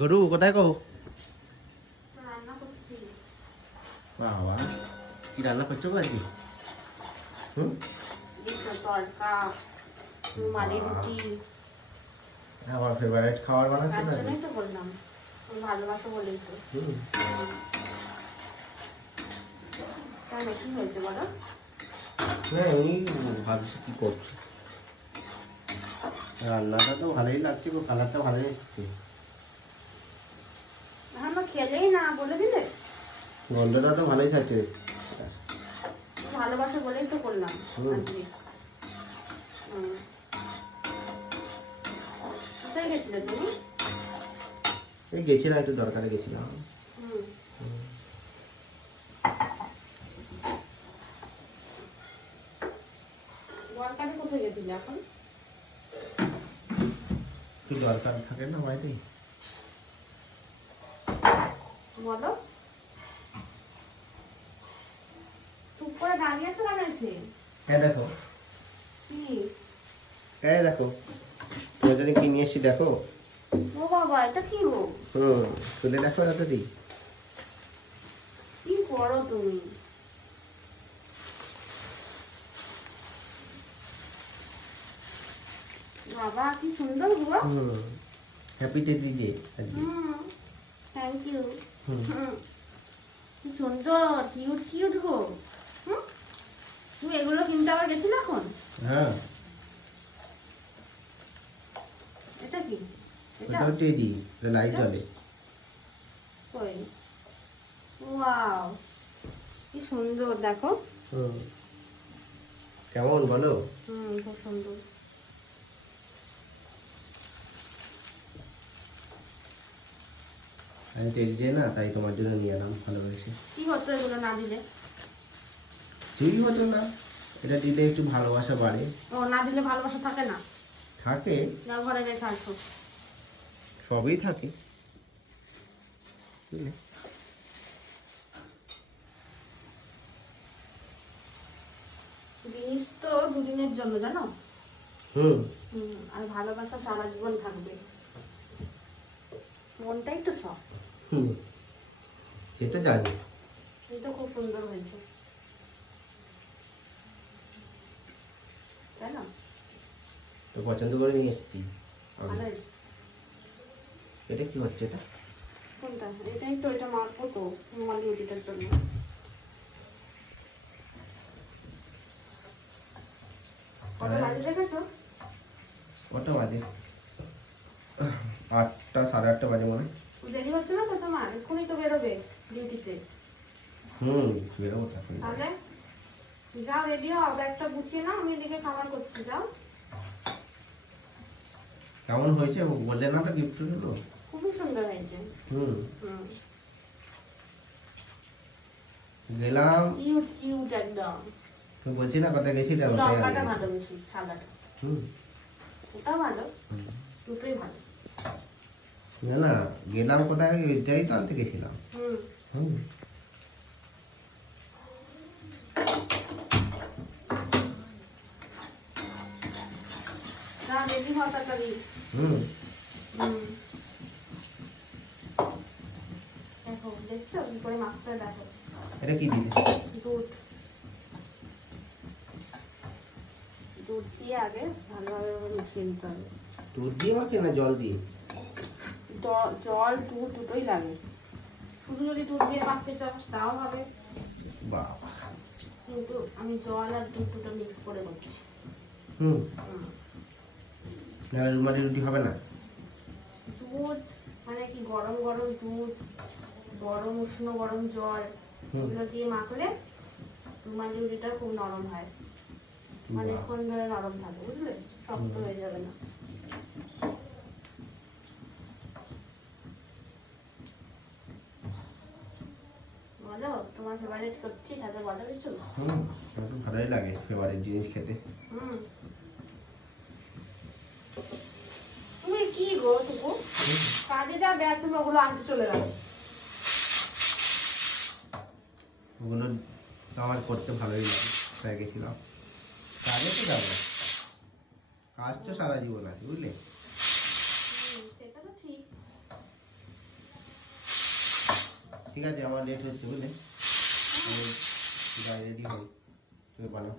গরু কোথায় গো? রান্না করছি। বাবা কি রান্না করছো গো আজকে? তড়কা, রুমালি রুটি। আমার ফেভারিট খাবার বানাচ্ছো তার না? জন্যই তো বললাম, তুমি ভালোবাসো বলেই তো। কেন কি হয়েছে বলো? না আমি ভাবছি কি করছি। রান্নাটা তো ভালোই লাগছে গো, কালারটা ভালোই এসছে। আমরা খেলেই না বলে দিলে। গন্ধটা তো ভালোই থাকছে। ভালোবাসো বলেই তো করলাম আজকে। কোথায় গেছিলে তুমি? এই গেছিলাম, একটু দরকারে গেছিলাম। দরকারে কোথায় গেছিলে এখন? একটু দরকার থাকে না বাড়িতে। বলো, চুপ করে দাঁড়িয়ে আছো কেন এসে? হ্যাঁ দেখো, কি? হ্যাঁ দেখো তোমার জন্য কি নিয়ে এসছি দেখো। ও বাবা, এটা কি গো? খুলে দেখো রাতে। কি করো তুমি? বাবা কি সুন্দর গো। হ্যাপি ডে দিদি আজকে। Thank you. কি সুন্দর, কিউট কিউট গো। তুমি এগুলো কিনতে আবার গেছিলে এখন? হ্যাঁ, এটা কি? এটা হচ্ছে টেডি, এটা লাইট জ্বলে। কই? ওয়াও, কি সুন্দর দেখো। কেমন বলো? খুব সুন্দর। আমি টেডি ডে না, তাই তোমার জন্য নিয়ে এলাম ভালোবেসে। কি হতো এগুলো না দিলে? কিছুই হতো না, এটা দিলে একটু ভালোবাসা বাড়ে। ও, না দিলে ভালোবাসা থাকে না? থাকে, না ঘরে রেখে আসো। সবই থাকে। বুঝলে? জিনিস তো দুদিনের জন্য, জানো। আর ভালোবাসা সারা জীবন থাকবে। মনটাই তো সব। সেটা জানি। এটা খুব সুন্দর হয়েছে, তাই না? তো পছন্দ করে নিয়ে এসেছি। ভালো হয়েছে। এটা কি হচ্ছে? এটা কোনটা? এটাই তো, এটা মারবো তো রুমালি রুটিটার জন্য। কটা বাজে রেখেছো? কটা বাজে? 8টা, 8:30 বাজে মনে হয়। দেরি হচ্ছে না তো তোমার? এক্ষুনি তো বেরোবে ডিউটিতে। বেরোবো তখন। তাহলে যাও, রেডি হও, ব্যাগটা গুছিয়ে নাও, আমি এদিকে খাবার করছি, যাও। কেমন হয়েছে বললে না তো? গিফট হলো খুবই সুন্দর হয়েছে। গেলাম, কিউট কিউট একদম। তুমি বলছি না কথা গেছিলাম, লঙ্কাটা ভালো বেশি, সাদাটা। ওটা ভালো, দুটোই ভালো। না না, গেলাম কোথায়? ওইটাই তো আনতে গেছিলাম। না, রেডি হও তাড়াতাড়ি। দেখো, দেখছো কি করে মাছটা? দেখো, এটা কি দিবে? দুধ। দুধ দিয়ে আগে ভালোভাবে মিশিয়ে নিতে হবে। দুধ দিয়ে মাখে না জল দিয়ে? জল দুধ দুটোই লাগে। শুধু যদি দুধ দিয়ে মাখতে চাও তাও হবে, বাবা, কিন্তু আমি জল আর দুধ দুটো মিক্স করে করছি। রুমালি রুটি হবে না? দুধ মানে কি, গরম গরম দুধ, গরম উষ্ণ গরম জল, এগুলো দিয়ে মাখলে রুমালি রুটিটা খুব নরম হয়, অনেকক্ষণ ধরে নরম থাকে, বুঝলে? শক্ত হয়ে যাবে না। বলো, তোমার ফেভারিট করছি, তাহলে বলো কিছু। ভালোই লাগে ফেভারিট জিনিস খেতে। তুমি কি গো টুকু, কাজে যাবে আর তুমি ওগুলো আনতে চলে গেলো। ওগুলো আমার করতে ভালোই লাগে, তাই গেছিলাম। কাজে তো যাবো, কাজ তো সারা জীবন আছে, বুঝলে? সেটা তো ঠিক, ঠিক আছে, আমার লেট হচ্ছে বুঝলে, আমি রেডি হই, তুমি বানাও।